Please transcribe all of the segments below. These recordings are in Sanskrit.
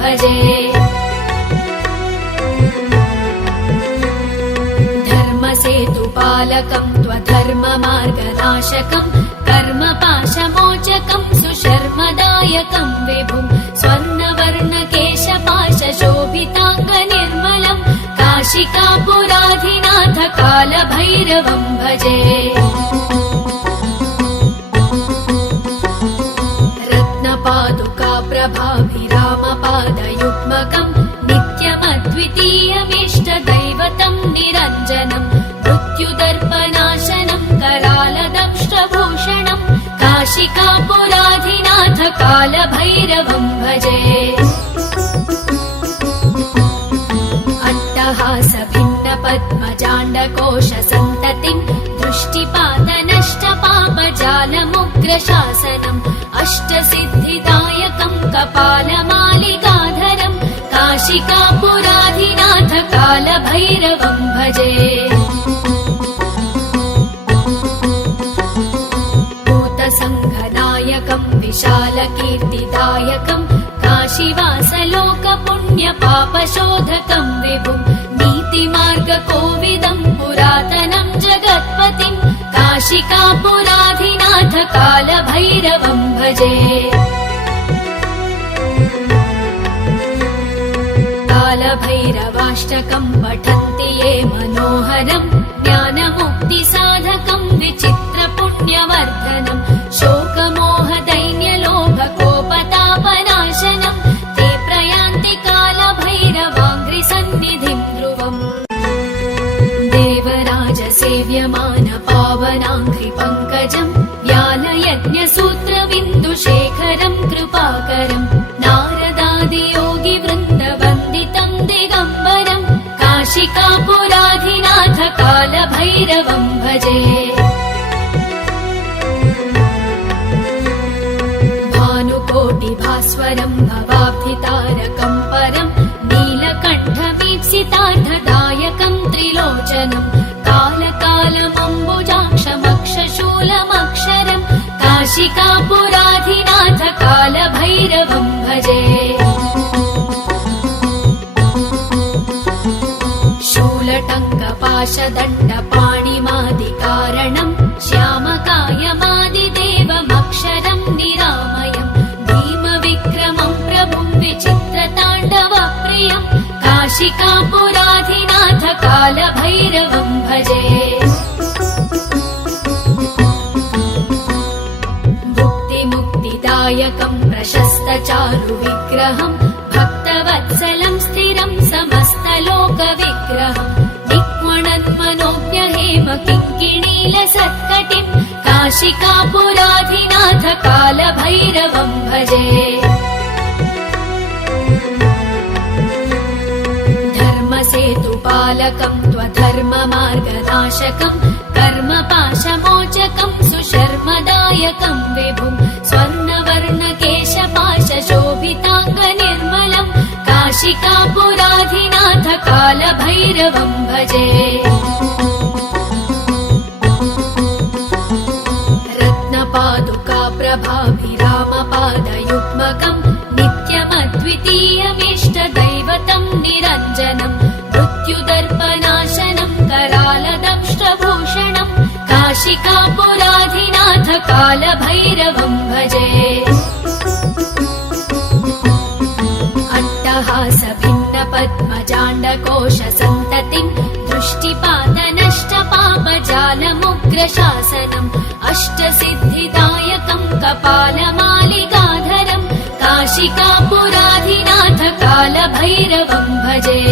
भजे। धर्मसेतुपालकं त्वधर्ममार्गनाशकं कर्मपाशमोचकं सुशर्मदायकं विभुं स्वर्णवर्णकेशपाशशोभिताङ्गनिर्मलं काशिकापुराधिनाथ कालभैरवं भजे। रत्नपादुका प्रभाभिरामपादयुग्मकं नित्यमद्वितीयमिष्टदैवतं निरञ्जनं मृत्युदर्पनाशनं करालदंष्ट्रभूषणं काशिकापुराधिनाथ कालभैरवं भजे। अट्टहासभिन्नपद्मजाण्डकोशसन्ततिं दृष्टिपातनष्टपापजालमुग्रशासनम् अष्टसिद्धिदायकं कपालमालिकाधरं काशिकापुराधिनाथ कालभैरवं भजे। भूतसङ्घनायकं विशालकीर्तिदायकं काशीवासलोकपुण्यपापशोधकं विभुं नीतिमार्गकोविदं पुरातनं जगत्पतिं काशिकापुराधिनाथ कालभैरवं भजे। कालभैरवाष्टकं पठन्ति ये मनोहरं ज्ञानमुक्तिसाधकं विचित्रपुण्यवर्धनं शोकमोहदैन्यलोभकोपतापनाशनं ते प्रयान्ति कालभैरवाङ्घ्रिसन्निधिं ध्रुवम्। देवराजसेव्यमानपावनाङ्घ्रिपङ्कजं व्यालयज्ञसूत्रबिन्दुशेखरं कृपाकरं नारदादियोगिवृन्दवन्दितं दिगम्बरं काशिकापुराधिनाथ कालभैरवं भजे। भानुकोटिभास्वरं भवाब्धितारकं परं नीलकण्ठमीप्सितार्थदायकं त्रिलोचनं कालकालमम्बुजाक्षमक्षशूलमक्षरं काशिकापुराधिनाथ कालभैरवं भजे। शूलटङ्कपाशदण्डपाणिमादिकारणं श्यामकायमादिदेवमक्षरं निरामयं भीमविक्रमं प्रभुं विचित्रताण्डवप्रियं काशिकापुराधिनाथ कालभैरवं भजे। भुक्तिमुक्तिदायकं प्रशस्तचारुविग्रहं भक्तवत्सलं स्थिरं समस्तलोकविग्रहं निक्मणन्मनोज्ञहेमकिङ्किणीलसत्कटिं काशिकापुराधिनाथ कालभैरवं भजे। धर्मसेतुपालकं त्वधर्ममार्गनाशकं कर्मपाशमोचकं सुशर्मदायकं विभुं स्वर्णवर्णकेशपाशशोभिताङ्गनिर्मलं काशिकापुराधिनाथ कालभैरवं भजे। रत्नपादुका प्रभाभिरामपादयुग्मकं नित्यमद्वितीयमिष्टदैवतं निरञ्जनं मृत्युदर्पनाशनं करालदंष्ट्रभूषणं काशिकापुराधिनाथ कालभैरवं भजे। अट्टहासभिन्नपद्मजाण्डकोशसन्ततिं दृष्टिपातनष्टपापजालमुग्रशासनम् अष्टसिद्धिदायकं कपालमालिकाधरं काशिकापुराधिनाथ कालभैरवं भजे।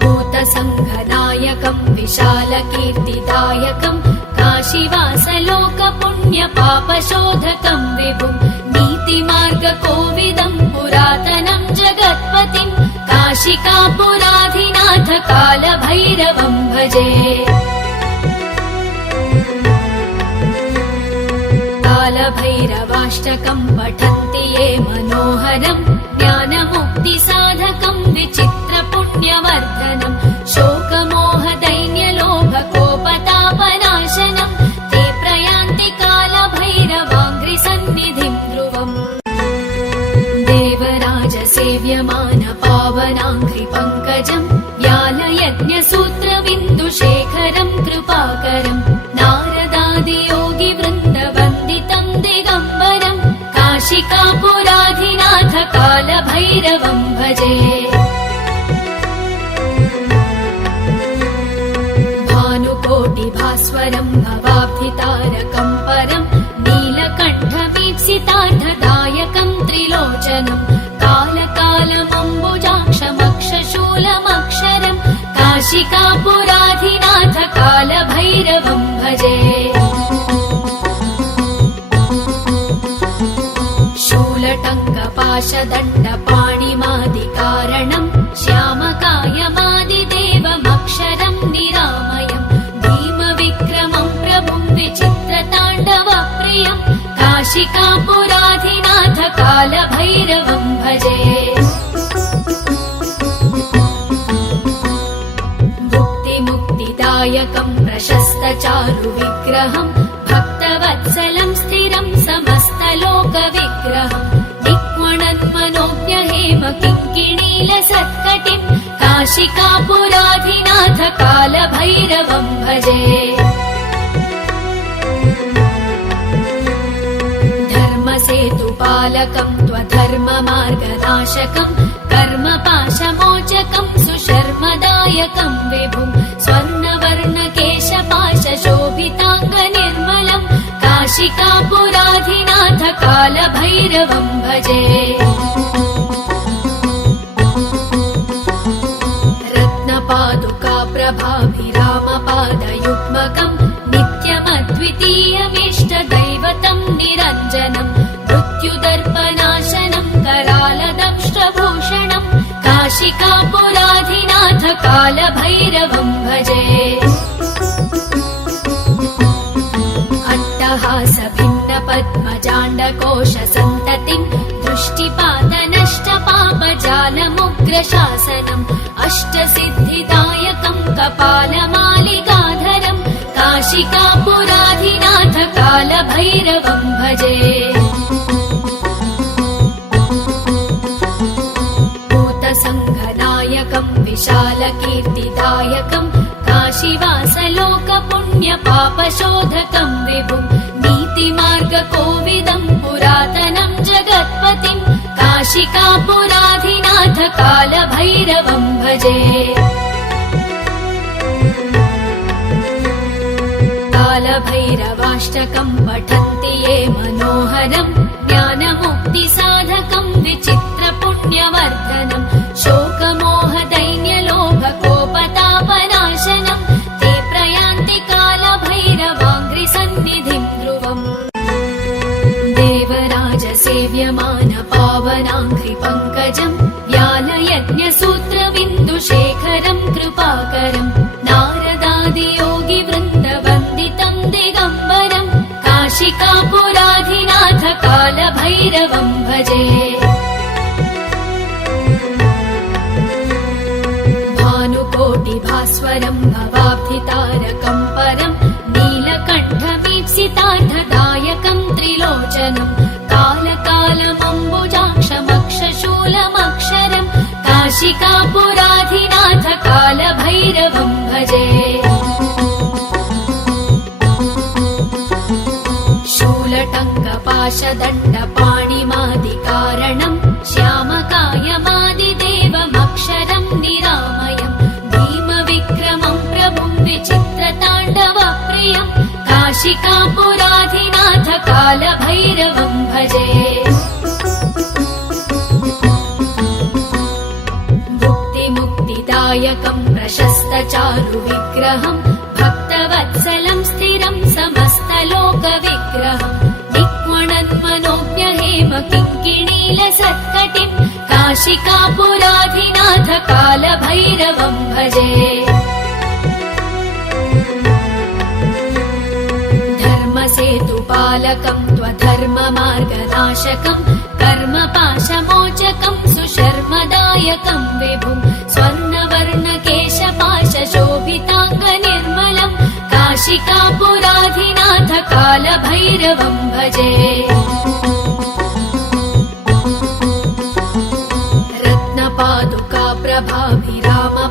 भूतसङ्घनायकं विशालकीर्तिदायकं काशीवासलोकपुण्यपापशोधकं विभुं नीतिमार्गकोविदं पुरातनं जगत्पतिं काशिकापुराधिनाथ कालभैरवं भजे। कालभैरवाष्टकं पठन्ति ये मनोहरं ज्ञानमुक्तिसाधकं विचित्रपुण्यवर्धनं शोकमोहदैन्यलोभकोपतापनाशनं ते प्रयान्ति कालभैरवाङ्घ्रिसन्निधिं सेव्यमान पावनाङ्घ्रिपङ्कजम् व्यालयज्ञसूत्रबिन्दुशेखरम् कृपाकरम् नारदादियोगिवृन्दवन्दितम् दिगम्बरम् काशिकापुराधिनाथ कालभैरवम् भजे। भानुकोटिभास्वरम् भवाब्धितारकम् परम् नीलकण्ठवीप्सितार्थदायकम् त्रिलोचनम् कालकालमम्बुजाक्षमक्षशूलमक्षरम् काशिकापुराधिनाथ कालभैरवम् भजे। शूलटङ्कपाशदण्डपाणिमादिकारणम् श्यामकायमादिदेवमक्षरम् निरामयम् भीमविक्रमम् प्रभुम् विचित्रताण्डवप्रियम् काशिकापुराधिनाथ कालभैरवम् भजे। भुक्तिमुक्तिदायकम् प्रशस्तचारुविग्रहम् भक्तवत्सलम् स्थिरम् समस्तलोकविग्रहम् दिक्वणन्मनोज्ञहेम किङ्किणीलसत्कटिम् काशिकापुराधिनाथ कालभैरवम् भजे। धर्मसेतुपालकम् त्वधर्ममार्गनाशकम् कर्मपाशमोचकम् सुशर्मदायकम् विभुम् स्वर्णवर्णकेशपाशशोभिताङ्गनिर्मलम् काशिकापुराधिनाथ कालभैरवम् भजे। रत्नपादुकाप्रभाभिरामपादयुग्मकम् नित्यमद्वितीयमिष्टदैवतम् निरञ्जनम् मृत्युदर्पनाशनम् करालदंष्ट्रभूषणम् काशिकापुराधिनाथ कालभैरवम् भजे। अट्टहासभिन्नपद्मजाण्डकोशसन्ततिम् दृष्टिपातनष्टपापजालमुग्रशासनम् अष्टसिद्धिदायकम् कपालमालिकाधरम् काशिकापुराधिनाथ कालभैरवम् भजे। भूतसङ्घनायकम् विशालकीर्तिदायकम् काशीवासलोकपुण्यपापशोधकम् विभुम् नीतिमार्गकोविदम् पुरातनम् जगत्पतिम् काशिकापुराधिनाथ कालभैरवम् भजे। कालभैरवाष्टकम् पठन्ति ये मनोहरम् ज्ञानमुक्तिसाधकम् विचित्रपुण्यवर्धनम् शोकमोहदैन्यलोभकोपतापनाशनम् ते प्रयान्ति कालभैरवाङ्घ्रिसन्निधिम् ध्रुवम्। देवराजसेव्यमान पावनाङ्घ्रिपङ्कजम् व्यालयज्ञसूत्रबिन्दुशेखरम् कृपाकरम् नारदादियोगिवृन्दवन्दितम् दिगम्बरम् काशिकापुराधिनाथ कालभैरवम् भजे। भानुकोटिभास्वरम् भवाब्धितारकम् परम् नीलकण्ठवीप्सितार्थदायकम् त्रिलोचनम् कालकालमम्बुजाक्षमक्षशूलमक्षरम् काशिकापुराधिनाथ कालभैरवम् भजे। शूलटङ्कपाशदण्डपाणिमादिकारणम् श्यामकायमादिदेवमक्षरम् निरामयम् भीमविक्रमम् प्रभुम् विचित्रताण्डवप्रियम् काशिकापुराधिनाथ कालभैरवम् भजे। भुक्तिमुक्तिदायकम् प्रशस्तचारुविग्रहम् भक्तवत्सलम् स्थिरम् समस्तलोकविग्रहम् दिक्वणन्मनोज्ञहेम किङ्किणीलसत्कटिम् काशिकापुराधिनाथ कालभैरवम् भजे। धर्मसेतुपालकम् त्वधर्ममार्गनाशकम् कर्मपाशमोचकम् सुशर्मदायकम् विभुम् स्वर्णवर्णकेशपाशशोभिताङ्गनिर्मलम् काशिकापुराधिनाथ कालभैरवम् भजे।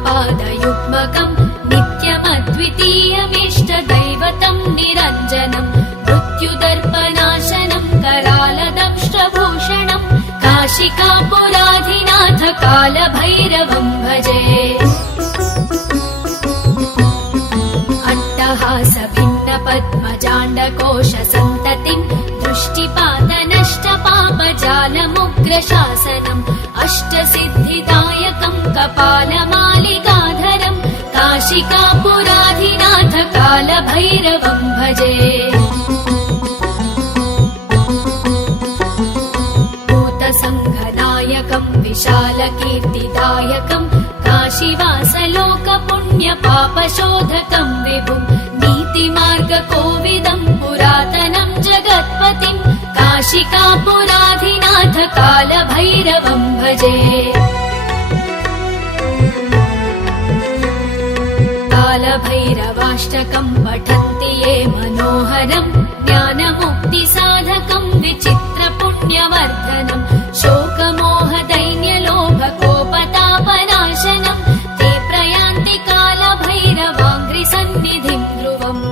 कालभैरवाष्टकम् नित्यमद्वितीयमिष्टदैवतम् निरञ्जनम् मृत्युदर्पनाशनम् करालदंष्ट्रभूषणम् काशिकापुराधिनाथ कालभैरवम् भजे अट्टहास भिन्न पद्मजाण्डकोश सन्ततिम् दृष्टिपातनष्टपापजालमुग्रशासनम् अष्टसिद्धिदायकम् कपालमालिकाधरम् काशिकापुराधिनाथ कालभैरवम् भजे भूतसङ्घनायकम् विशालकीर्तिदायकम् काशीवासलोकपुण्यपापशोधकम् विभुम् नीतिमार्गकोविदम् पुरातनम् जगत्पतिम् काशिकापुराधिनाथ कालभैरवम् भजे कालभैरवाष्टकम् पठन्ति ये मनोहरम् ज्ञानमुक्तिसाधकम् विचित्रपुण्यवर्धनम् शोकमोहदैन्यलोभकोपतापनाशनम् ते प्रयान्ति कालभैरवाङ्घ्रिसन्निधिम् ध्रुवम्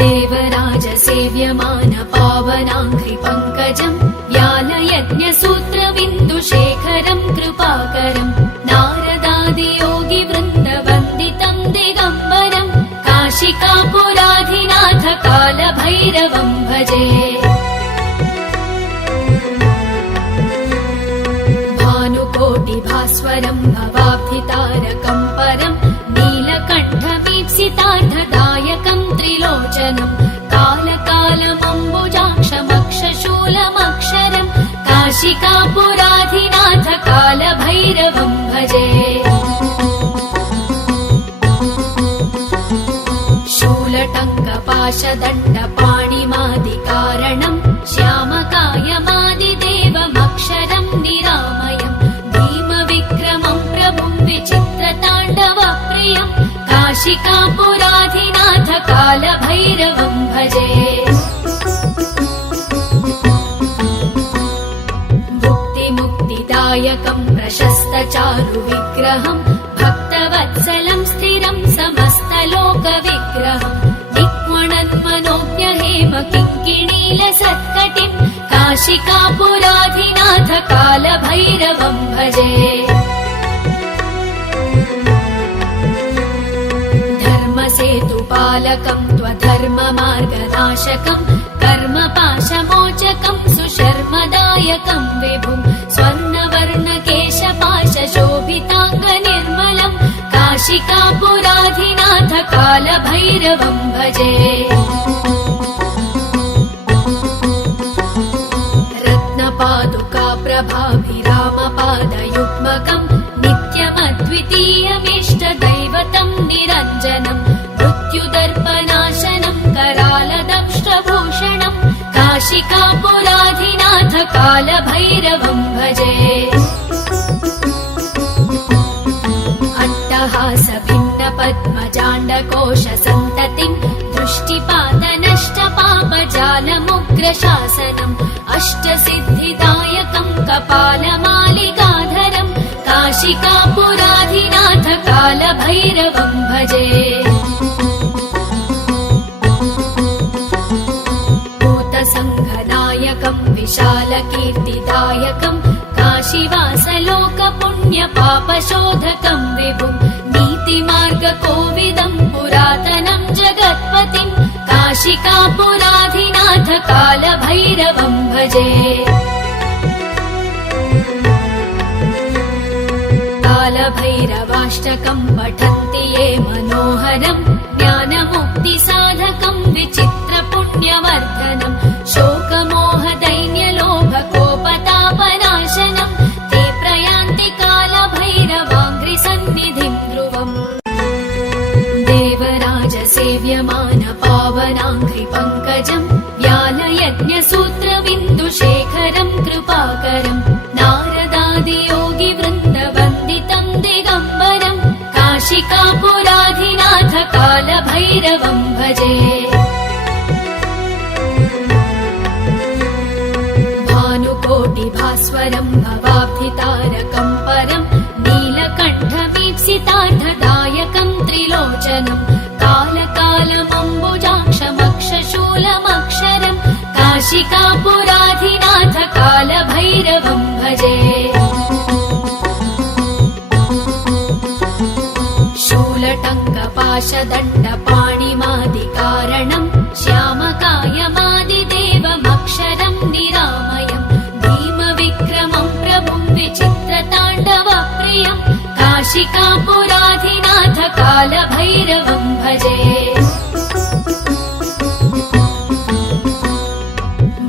देवराजसेव्यमान पावनाङ्घ्रिपङ्कजम् व्यालयज्ञसूत्रबिन्दुशेखरम् कृपाकरम् नारदादियोगिवृन्दवन्दितम् दिगम्बरम् काशिकापुराधिनाथ कालभैरवम् भजे भानुकोटिभास्वरम् भवाब्धितारकम् परम् नीलकण्ठमीप्सितार्धदायकम् त्रिलोचनम् कालकालमम्बुजाक्षमक्षशूलमक्षरम् काशिकापुराधिनाथ कालभैरवम् भजे शूलटङ्कपाशदण्डपाणिमादिकारणम् श्यामकायमादिदेवमक्षरम् निरामयम् भीमविक्रमम् प्रभुम् विचित्रताण्डवप्रियम् काशिकापुराधिनाथ कालभैरवम् भजे भुक्तिमुक्तिदायकम् प्रशस्तचारुविग्रहम् भक्तवत्सलम् स्थिरम् समस्तलोकविग्रहम् दिक्वणन्मनोज्ञहेम किङ्किणीलसत्कटिम् काशिकापुराधिनाथ कालभैरवम् भजे धर्मसेतुपालकम् त्वधर्ममार्गनाशकम् कर्मपाशमोचकम् सुशर्मदायकम् विभुम् स्वर्णवर्णकेशपाशशोभिताङ्गनिर्मलम् काशिकापुराधिनाथ कालभैरवम् भजे रत्नपादुकाप्रभाभिरामपादयुग्मकम् नित्यमद्वितीयमिष्टदैवतम् निरञ्जनम् मृत्युदर्पनाशनम् करालदंष्ट्रभूषणम् काशिकापुराधिनाथ कालभैरवम् भजे अट्टहास भिन्न पद्मजाण्डकोश सन्ततिम् दृष्टिपातनष्टपापजालमुग्रशासनम् अष्टसिद्धिदायकम् कपालमालिकाधरम् काशिकापुराधिनाथ कालभैरवम् भजे भूतसङ्घनायकम् विशालकीर्तिदायकम् काशीवासलोकपुण्यपापशोधकम् विभुम् नीतिमार्गकोविदम् पुरातनम् जगत्पतिम् काशिकापुराधिनाथ कालभैरवम् भजे कालभैरवाष्टकम् पठन्ति ये मनोहरम् ज्ञानमुक्तिसाधकम् विचित्रपुण्यवर्धनम् शोकमोहदैन्यलोभकोपतापनाशनम् ते प्रयान्ति कालभैरवाङ्घ्रिसन्निधिम् ध्रुवम् देवराजसेव्यमान पावनाङ्घ्रिपङ्कजम् व्यालयज्ञसूत्रबिन्दुशेखरम् कृपाकरम् नारदादियोगिवृन्दवन्दितम् दिगम्बरम् काशिकापुराधिनाथ कालभैरवम् भजे भानुकोटिभास्वरम् भवाब्धितारकम् परम् सिद्धिसितार्थदायकं त्रिलोचनं कालकालमम्बुजाक्षमक्षशूलमक्षरं काशिकापुराधिनाथ कालभैरवं भजे। शूलटङ्कपाशदण्डपाणिमादिकारणं श्यामकायमादिदेवमक्षरं निरामयं भीमविक्रमं प्रभुं विचित्रताण्डवप्रियं काशिकापुराधिनाथ कालभैरवं भजे।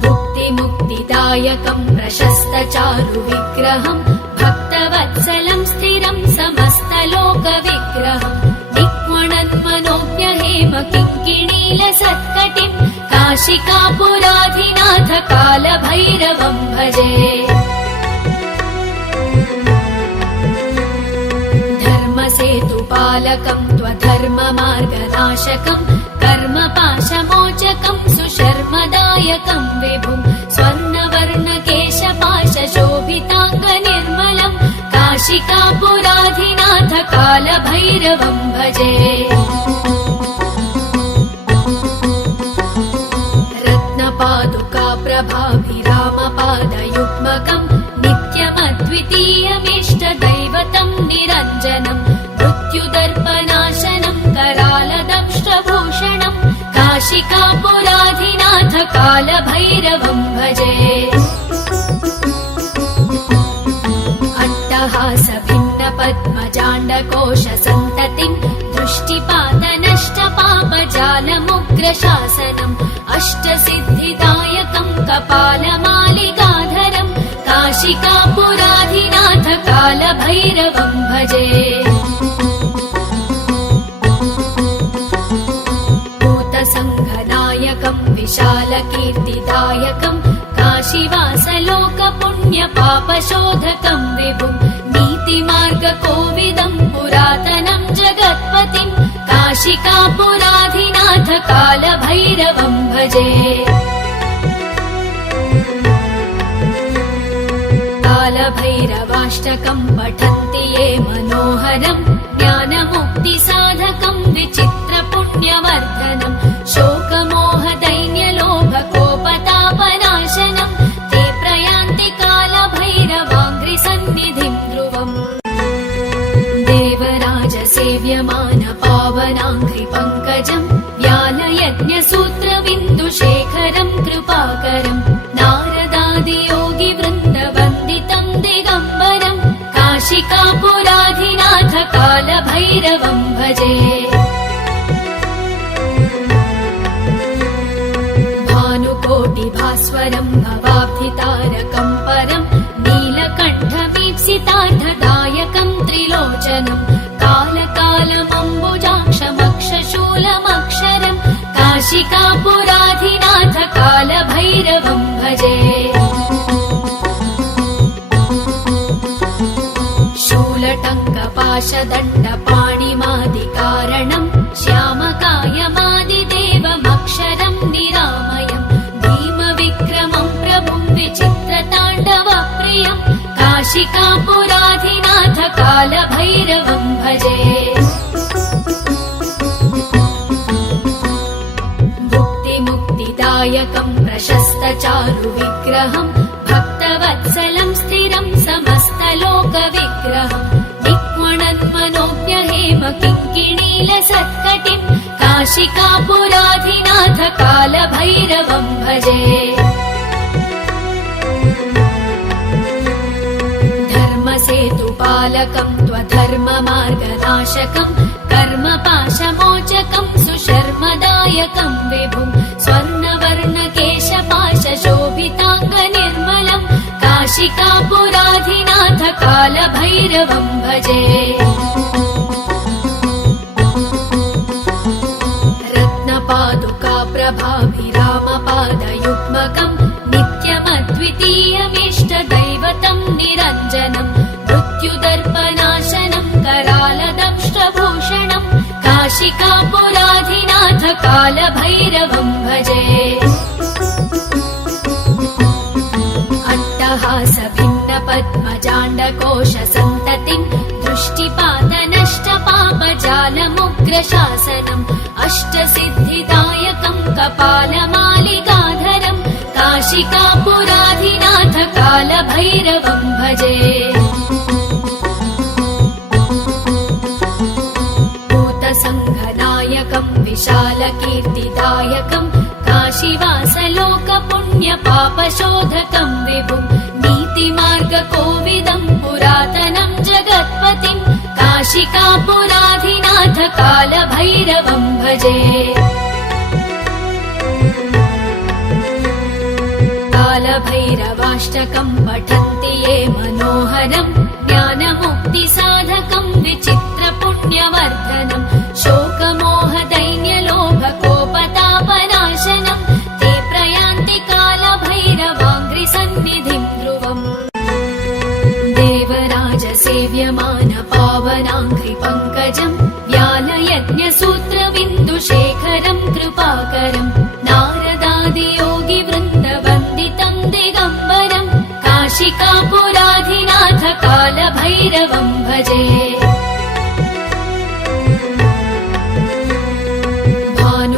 भुक्तिमुक्तिदायकं प्रशस्तचारुविग्रहं भक्तवत्सलं स्थिरं समस्तलोकविग्रहं दिक्वणन्मनोज्ञहेम किङ्किणीलसत्कटिं काशिकापुराधिनाथ कालभैरवं भजे। धर्मसेतुपालकं त्वधर्ममार्गनाशकं कर्मपाशमोचकं सुशर्मदायकं विभुं स्वर्णवर्णकेशपाशशोभिताङ्गनिर्मलं काशिकापुराधिनाथ कालभैरवं भजे। रत्नपादुकाप्रभाभिरामपादयुग्मकं नित्यमद्वितीयमिष्टदैवतं निरञ्जनं मृत्युदर्पनाशनं करालदंष्ट्रभूषणं काशिकापुराधिनाथ कालभैरवं भजे। अट्टहासभिन्नपद्मजाण्डकोशसन्ततिं दृष्टिपातनष्टपापजालमुग्रशासनम् अष्टसिद्धिदायकं कपालमालिकाधरं काशिकापुराधिनाथ कालभैरवं भजे। भूतसङ्घनायकं विशालकीर्तिदायकं काशीवासलोकपुण्यपापशोधकं विभुं नीतिमार्गकोविदं पुरातनं जगत्पतिं काशिकापुराधिनाथ कालभैरवं भजे। कालभैरवाष्टकं पठन्ति ये मनोहरं ज्ञानमुक्तिसाधकं विचित्रपुण्यवर्धनं शोकमोहदैन्यलोभकोपतापनाशनं ते प्रयान्ति कालभैरवाङ्घ्रिसन्निधिं ध्रुवम्। देवराजसेव्यमान पावनाङ्घ्रिपङ्कजं व्यालयज्ञसूत्रबिन्दुशेखरं कृपाकरं नारदादियोगिवृन्दवन्दितं दिगम्बरं काशिकापुराधिनाथ कालभैरवं भजे। भानुकोटिभास्वरं भवाब्धितारकं परं नीलकण्ठवीप्सितार्थदायकं त्रिलोचनं कालकालमम्बुजाक्षमक्षशूलमक्षरं काशिकापुराधिनाथ कालभैरवं भजे। शूलटङ्कपाशदण्डपाणिमादिकारणं श्यामकायमादिदेवमक्षरं निरामयं भीमविक्रमं प्रभुं विचित्रताण्डवप्रियं काशिकापुराधिनाथ कालभैरवं भजे। भुक्तिमुक्तिदायकं प्रशस्तचारुविग्रहं भक्तवत्सलं स्थिरं समस्तलोकविग्रहं दिक्वणन्मनोज्ञहेम किङ्किणीलसत्कटिं काशिकापुराधिनाथ कालभैरवं भजे। धर्मसेतुपालकं त्वधर्ममार्गनाशकं कर्मपाशमोचकं सुशर्मदायकं विभुं स्वर्णवर्णकेशपाशशोभिताङ्गनिर्मलं काशिकापुराधिनाथ कालभैरवं भजे। रत्नपादुकाप्रभाभिरामपादयुग्मकं नित्यमद्वितीयमिष्टदैवतं निरञ्जनं मृत्युदर्पनाशनं करालदंष्ट्रभूषणं काशिकापुराधिनाथ कालभैरवं भजे। अट्टहासभिन्नपद्मजाण्डकोशसन्ततिं दृष्टिपातनष्ट जालमुग्रशासनम् अष्टसिद्धिदायकम् कपालमालिकाधरम् काशिकापुराधिनाथ कालभैरवम् भजे भूतसङ्घनायकम् विशालकीर्तिदायकम् काशीवासलोकपुण्यपापशोधकम् विभुम् नीतिमार्गकोविदम् पुरातनम् जगत्पतिम् काशिकापुराधिनाथ कालभैरवम् भजे कालभैरवाष्टकम् पठन्ति ये मनोहरम् ज्ञानमुक्तिसाधकम् विचित्रपुण्यवर्धनम् शोकमोहदैन्यलोभकोपतापनाशनम् ते प्रयान्ति कालभैरवाङ्घ्रिसन्निधिम् ध्रुवम् देवराजसेव्यमान पावनाङ्घ्रिपङ्कजम् व्यालयज्ञसूत्रबिन्दुशेखरम् कृपाकरम् नारदादियोगिवृन्दवन्दितम् दिगम्बरम् काशिकापुराधिनाथ कालभैरवम् भजे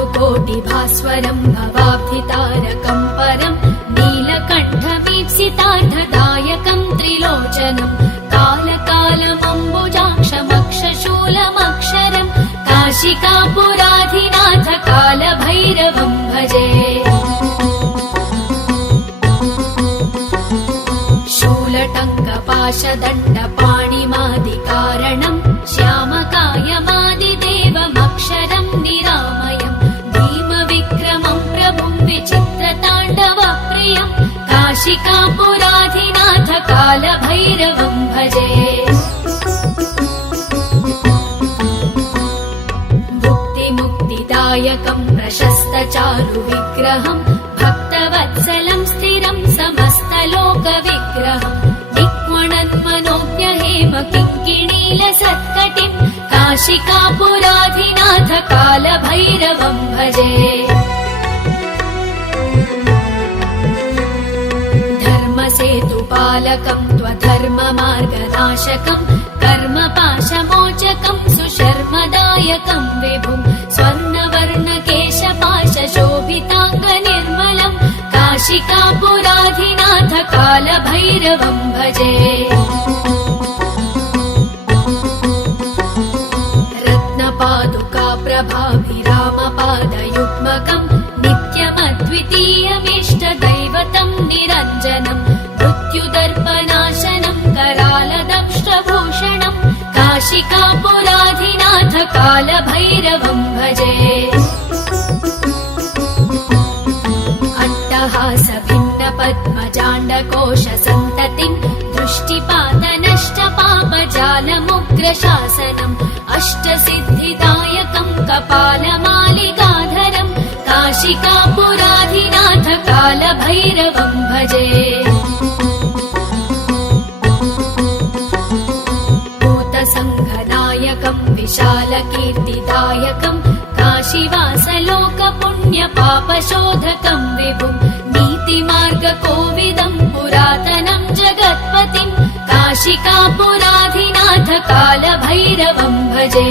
भानुकोटिभास्वरम् भवाब्धितारकम् परम् नीलकण्ठवीप्सितार्थदायकम् त्रिलोचनम् कालकालमम्बुजाक्षमक्षशूलमक्षरम् काशिकापुराधिनाथ कालभैरवम् भजे शूलटङ्कपाशदण्डपाणिमादिकारणम् श्यामकायमादिदेवमक्षरम् निरामयम् भीमविक्रमम् प्रभुम् विचित्रताण्डवप्रियम् काशिकापुराधिनाथ कालभैरवम् भजे भुक्तिमुक्तिदायकम् प्रशस्तचारुविग्रहम् भक्तवत्सलम् स्थिरम् समस्तलोकविग्रहम् दिक्वणन्मनोज्ञहेम किङ्किणीलसत्कटिम् काशिकापुराधिनाथ कालभैरवम् भजे धर्मसेतुपालकम् त्वधर्ममार्गनाशकम् कर्मपाशमोचकम् सुशर्मदायकम् विभुम् स्वर्णवर्णकेशपाशशोभिताङ्गनिर्मलम् काशिकापुराधिनाथ कालभैरवम् भजे रत्नपादुकाप्रभाभिरामपादयुग्मकम् नित्यमद्वितीयमिष्टदैवतम् निरञ्जनम् मृत्युदर्पनाशनम् करालदंष्ट्रभूषणम् काशिकापुराधिनाथ कालभैरवम् भजे अट्टहासभिन्नपद्मजाण्डकोशसन्ततिम् दृष्टिपातनष्टपापजालमुग्रशासनम् अष्टसिद्धिदायकम् कपालमालिकाधरम् काशिकापुराधिनाथ कालभैरवम् भजे भूतसङ्घनायकम् विशालकीर्तिदायकम् काशीवासलोकपुण्यपापशोधकम् विभुम् नीतिमार्गकोविदम् पुरातनम् जगत्पतिम् काशिकापुराधिनाथ कालभैरवम् भजे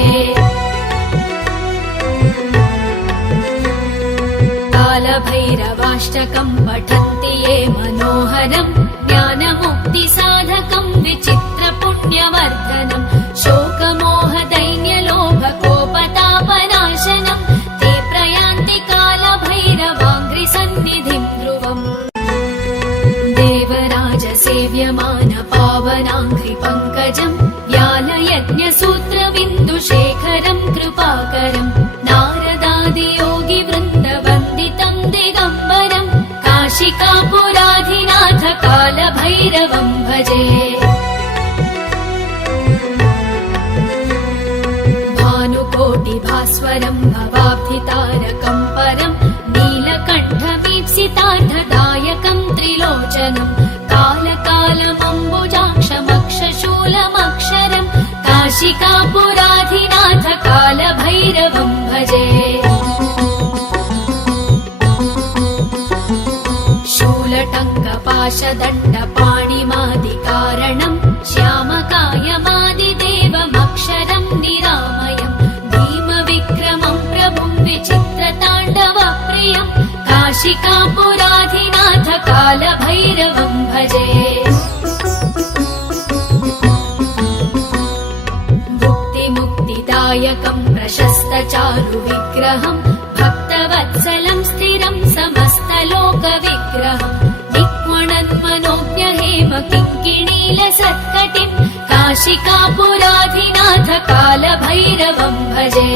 कालभैरवाष्टकम् पठन्ति ये मनोहरम् ज्ञानमुक्तिसाधकम् विचित्रपुण्यवर्धनम् शोकमोहदैन्यलोभकोपतापनाशनम् ते प्रयान्ति कालभैरवाङ्घ्रिसन्निधिम् ध्रुवम् देवराजसेव्यमान पावनाङ्घ्रिपङ्कजम् व्यालयज्ञसूत्रबिन्दुशेखरम् कृपाकरम् नारदादियोगिवृन्दवन्दितम् दिगम्बरम् काशिकापुराधिनाथ कालभैरवम् भजे भानुकोटिभास्वरम् भवाब्धितारकम् परम् नीलकण्ठवीप्सितार्थदायकम् त्रिलोचनम् कालकालमम्बुजाक्षमक्षशूलमक्षरम् काशिकापुराधिनाथ कालभैरवम् भजे शूलटङ्कपाशदण्डपाणिमादिकारणम् श्यामकायमादिदेवमक्षरम् निरामयम् भीमविक्रमम् काशिकापुराधिनाथ कालभैरवं भजे मुक्तिमुक्तिदायकं प्रशस्तचारुविग्रहं भक्तवत्सलं स्थिरं समस्तलोकविग्रहं निक्वणन्मनोज्ञहेम किङ्किणीलसत्कटिं काशिकापुराधिनाथ कालभैरवं भजे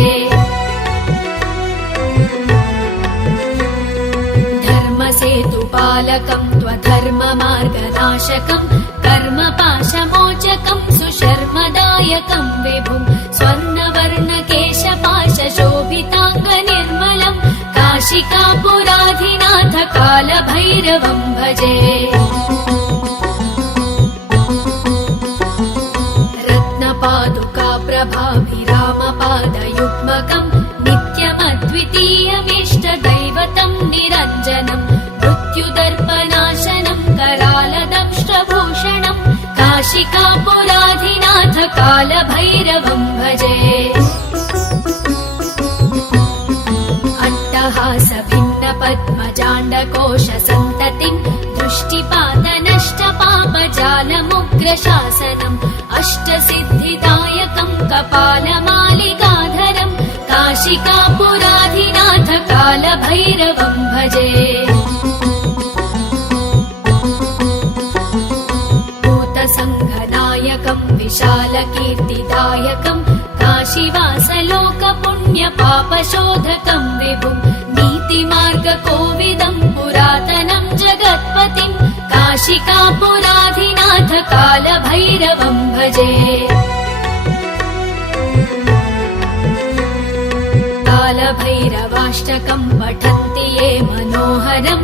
धर्मसेतुपालकं त्वधर्ममार्गनाशकं कर्मपाशमोचकं सुशर्मदायकं विभुं स्वर्णवर्णकेशपाशशोभिताङ्गनिर्मलं काशिकापुराधिनाथ कालभैरवं भजे रत्नपादुकाप्रभाभिरामपादयुग्मकं नित्यमद्वितीयमिष्टदैवतं निरञ्जनं मृत्युदर्पनाशनं करालदंष्ट्रभूषणं काशिकापुराधिनाथ कालभैरवं भजे अट्टहासभिन्नपद्मजाण्डकोशसन्ततिं दृष्टिपातनष्टपापजालमुग्रशासनम् अष्टसिद्धिदायकं कपालमालिकाधरं काशिकापुराधिनाथ कालभैरवं भजे भूतसङ्घनायकं विशालकीर्तिदायकं काशीवासलोकपुण्यपापशोधकं विभुं नीतिमार्गकोविदं पुरातनं जगत्पतिं काशिकापुराधिनाथ कालभैरवं भजे कालभैरवाष्टकं पठन्ति ये मनोहरं